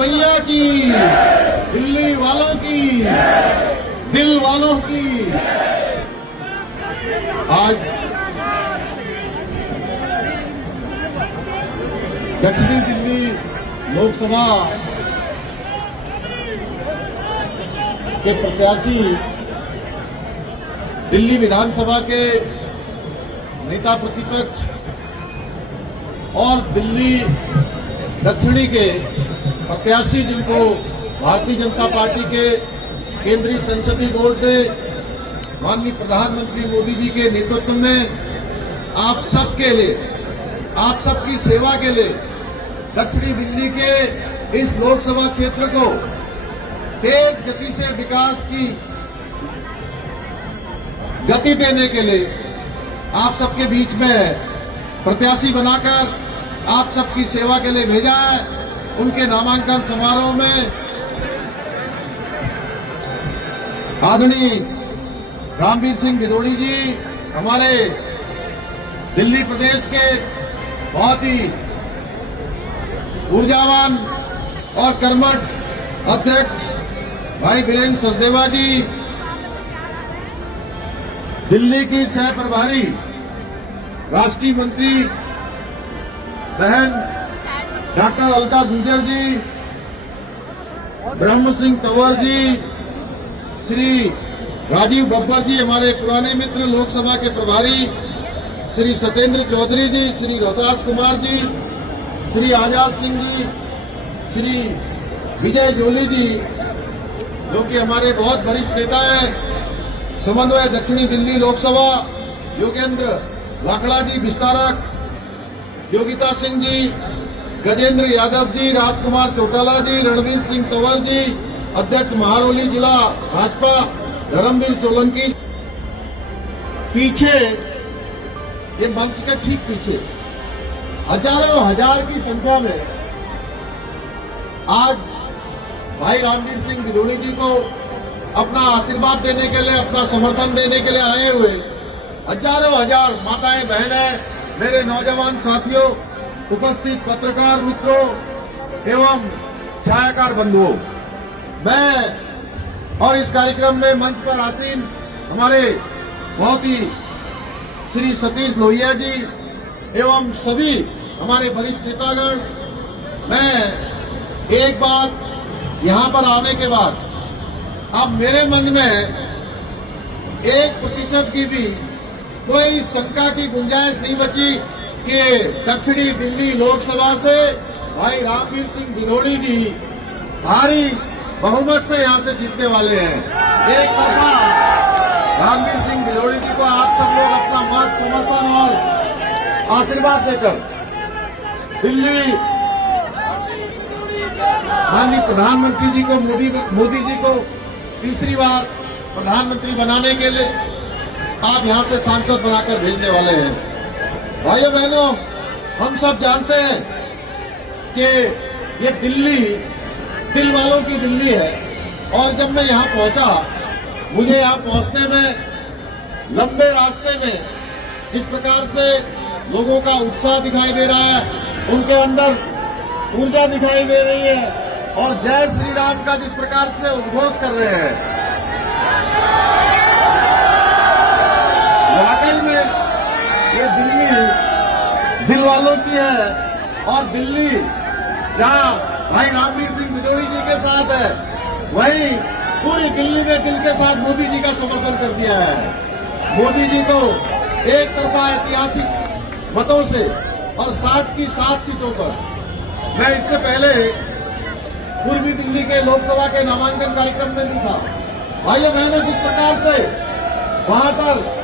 मैया की, दिल्ली वालों की, दिल वालों की। आज दक्षिणी दिल्ली लोकसभा के प्रत्याशी, दिल्ली विधानसभा के नेता प्रतिपक्ष और दिल्ली दक्षिणी के प्रत्याशी, जिनको भारतीय जनता पार्टी के केंद्रीय संसदीय बोर्ड ने माननीय प्रधानमंत्री मोदी जी के नेतृत्व में आप सबके लिए, आप सबकी सेवा के लिए दक्षिणी दिल्ली के इस लोकसभा क्षेत्र को तेज गति से विकास की गति देने के लिए आप सबके बीच में प्रत्याशी बनाकर आप सबकी सेवा के लिए भेजा है। उनके नामांकन समारोह में आदरणीय रामवीर सिंह भिदोड़ी जी, हमारे दिल्ली प्रदेश के बहुत ही ऊर्जावान और कर्मठ अध्यक्ष भाई वीरेंद्र सचदेवा जी, दिल्ली की सह प्रभारी राष्ट्रीय मंत्री बहन डॉक्टर अलका गुर्जर जी, ब्रह्म सिंह तंवर जी, श्री राजीव बब्बर जी, हमारे पुराने मित्र लोकसभा के प्रभारी श्री सत्येंद्र चौधरी जी, श्री रोहतास कुमार जी, श्री आजाद सिंह जी, श्री विजय जोली जी, जो कि हमारे बहुत वरिष्ठ नेता हैं, समन्वय दक्षिणी दिल्ली लोकसभा योगेंद्र लाखड़ा जी विस्तारक, योगिता सिंह जी, गजेंद्र यादव जी, राजकुमार चौटाला जी, रणवीर सिंह तंवर जी, अध्यक्ष महारोली जिला भाजपा धर्मवीर सोलंकी। पीछे ये मंच के ठीक पीछे हजारों हजार की संख्या में आज भाई रामवीर सिंह भिदोड़ी जी को अपना आशीर्वाद देने के लिए, अपना समर्थन देने के लिए आए हुए हजारों हजार माताएं बहनें, मेरे नौजवान साथियों, उपस्थित पत्रकार मित्रों एवं छायाकार बंधुओं, मैं और इस कार्यक्रम में मंच पर आसीन हमारे बहुत ही श्री सतीश लोहिया जी एवं सभी हमारे वरिष्ठ नेतागण, मैं एक बात यहां पर आने के बाद अब मेरे मन में 1% की भी कोई शंका की गुंजाइश नहीं बची कि दक्षिणी दिल्ली लोकसभा से भाई रामवीर सिंह भिदोड़ी जी भारी बहुमत से यहां से जीतने वाले हैं। एक तरफा रामवीर सिंह भिदोड़ी जी को आप सब लोग अपना मत, समर्थन और आशीर्वाद देकर दिल्ली माननीय प्रधानमंत्री जी को, मोदी जी को तीसरी बार प्रधानमंत्री बनाने के लिए आप यहां से सांसद बनाकर भेजने वाले हैं। भाइयों बहनों, हम सब जानते हैं कि ये दिल्ली दिल वालों की दिल्ली है, और जब मैं यहां पहुंचा, मुझे यहां पहुंचने में लंबे रास्ते में जिस प्रकार से लोगों का उत्साह दिखाई दे रहा है, उनके अंदर ऊर्जा दिखाई दे रही है और जय श्री राम का जिस प्रकार से उद्घोष कर रहे हैं, वाकई में ये दिल्ली दिल वालों की है। और दिल्ली जहां भाई रामवीर सिंह भिदोड़ी जी के साथ है, वहीं पूरी दिल्ली ने दिल के साथ मोदी जी का समर्थन कर दिया है। मोदी जी को एक तरफा ऐतिहासिक मतों से और 60 की 7 सीटों पर, मैं इससे पहले पूर्वी दिल्ली के लोकसभा के नामांकन कार्यक्रम में भी था। भाइयों बहनों, जिस प्रकार से वहां पर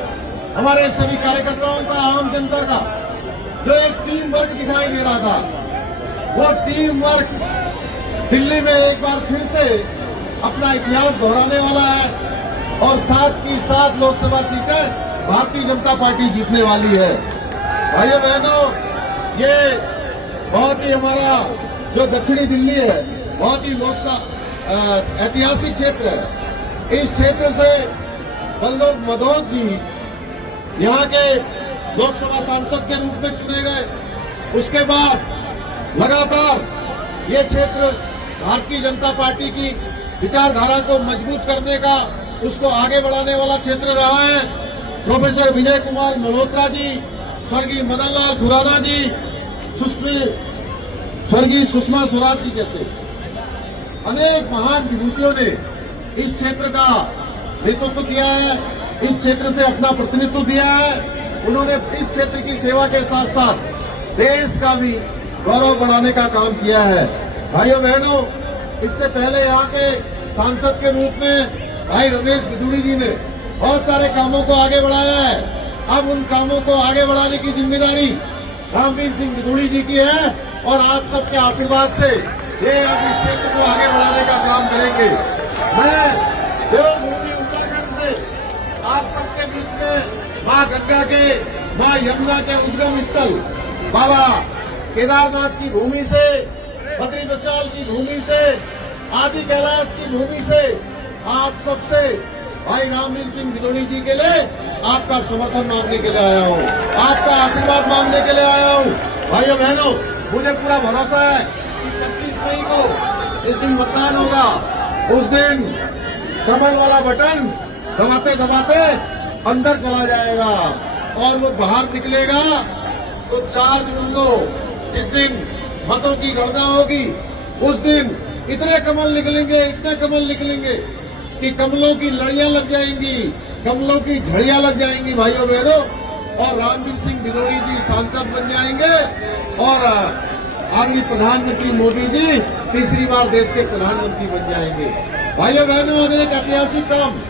हमारे सभी कार्यकर्ताओं का, आम जनता का जो एक टीम वर्क दिखाई दे रहा था, वो टीम वर्क दिल्ली में एक बार फिर से अपना इतिहास दोहराने वाला है और 7 की 7 लोकसभा सीटें भारतीय जनता पार्टी जीतने वाली है। भाइयों बहनों, ये बहुत ही हमारा जो दक्षिणी दिल्ली है, बहुत ही ऐतिहासिक क्षेत्र है। इस क्षेत्र से बलदेव मधोक जी यहाँ के लोकसभा सांसद के रूप में चुने गए। उसके बाद लगातार ये क्षेत्र भारतीय जनता पार्टी की विचारधारा को मजबूत करने का, उसको आगे बढ़ाने वाला क्षेत्र रहा है। प्रोफेसर विजय कुमार मल्होत्रा जी, स्वर्गीय मदन लाल खुराना जी, स्वर्गीय सुषमा स्वराज जी जैसे अनेक महान विभूतियों ने इस क्षेत्र का नेतृत्व किया है, इस क्षेत्र से अपना प्रतिनिधित्व दिया है। उन्होंने इस क्षेत्र की सेवा के साथ साथ देश का भी गौरव बढ़ाने का काम किया है। भाइयों बहनों, इससे पहले यहाँ के सांसद के रूप में भाई रमेश बिधूड़ी जी ने बहुत सारे कामों को आगे बढ़ाया है। अब उन कामों को आगे बढ़ाने की जिम्मेदारी रामवीर सिंह बिधूड़ी जी की है और आप सबके आशीर्वाद से ये अब इस क्षेत्र को आगे बढ़ाने का काम करेंगे। मैं देवभूमि उत्तराखंड से आप सबके बीच में मां गंगा के, मां यमुना के उद्गम स्थल बाबा केदारनाथ की भूमि से, बद्री विशाल की भूमि से, आदि कैलाश की भूमि से आप सबसे भाई रामवीर सिंह बिधूड़ी जी के लिए आपका समर्थन मांगने के लिए आया हूँ, आपका आशीर्वाद मांगने के लिए आया हूँ। भाइयों बहनों, मुझे पूरा भरोसा है कि 25 मई को जिस दिन मतदान होगा उस दिन कमल वाला बटन दबाते दबाते अंदर चला जाएगा और वो बाहर निकलेगा। तो 4 जून को जिस दिन मतों की गणना होगी उस दिन इतने कमल निकलेंगे, इतने कमल निकलेंगे कि कमलों की लड़ियां लग जाएंगी, कमलों की झड़ियां लग जाएंगी भाइयों बहनों, और रामवीर सिंह बिधूड़ी जी सांसद बन जाएंगे और आगे प्रधानमंत्री मोदी जी तीसरी बार देश के प्रधानमंत्री बन जाएंगे। भाइयों बहनों, अनेक ऐतिहासिक काम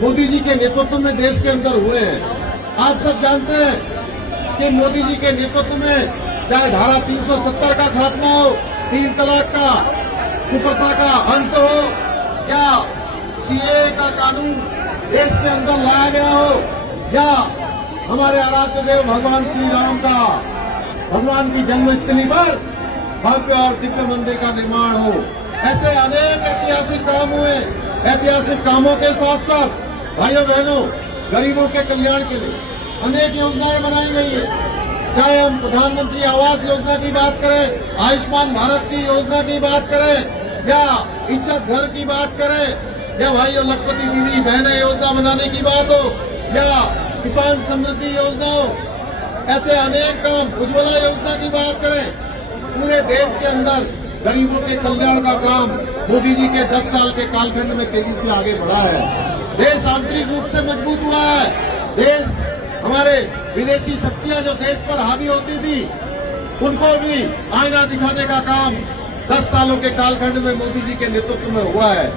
मोदी जी के नेतृत्व में देश के अंदर हुए हैं। आप सब जानते हैं कि मोदी जी के नेतृत्व में चाहे धारा 370 का खात्मा हो, 3 तलाक का, कुप्रथा का अंत हो, या सीएए का कानून देश के अंदर लाया गया हो, या हमारे आराध्य देव भगवान श्री राम का भगवान की जन्मस्थली पर भव्य और दिव्य मंदिर का निर्माण हो, ऐसे अनेक ऐतिहासिक काम हुए। ऐतिहासिक कामों के साथ साथ भाइयों बहनों, गरीबों के कल्याण के लिए अनेक योजनाएं बनाई गई है। चाहे हम प्रधानमंत्री आवास योजना की बात करें, आयुष्मान भारत की योजना की बात करें, या इज्जत घर की बात करें, या भाइयों लखपति दीदी बहनें योजना बनाने की बात हो, या किसान समृद्धि योजना हो, ऐसे अनेक काम, उज्ज्वला योजना की बात करें, पूरे देश के अंदर गरीबों के कल्याण का काम मोदी जी के 10 साल के कालखंड में तेजी से आगे बढ़ा है। देश आंतरिक रूप से मजबूत हुआ है। देश, हमारे विदेशी शक्तियां जो देश पर हावी होती थी, उनको भी आईना दिखाने का काम 10 सालों के कालखंड में मोदी जी के नेतृत्व में हुआ है।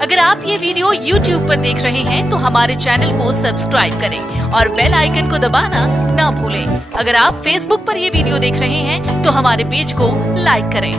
अगर आप ये वीडियो YouTube पर देख रहे हैं तो हमारे चैनल को सब्सक्राइब करें और बेल आइकन को दबाना ना भूलें। अगर आप Facebook पर ये वीडियो देख रहे हैं तो हमारे पेज को लाइक करें।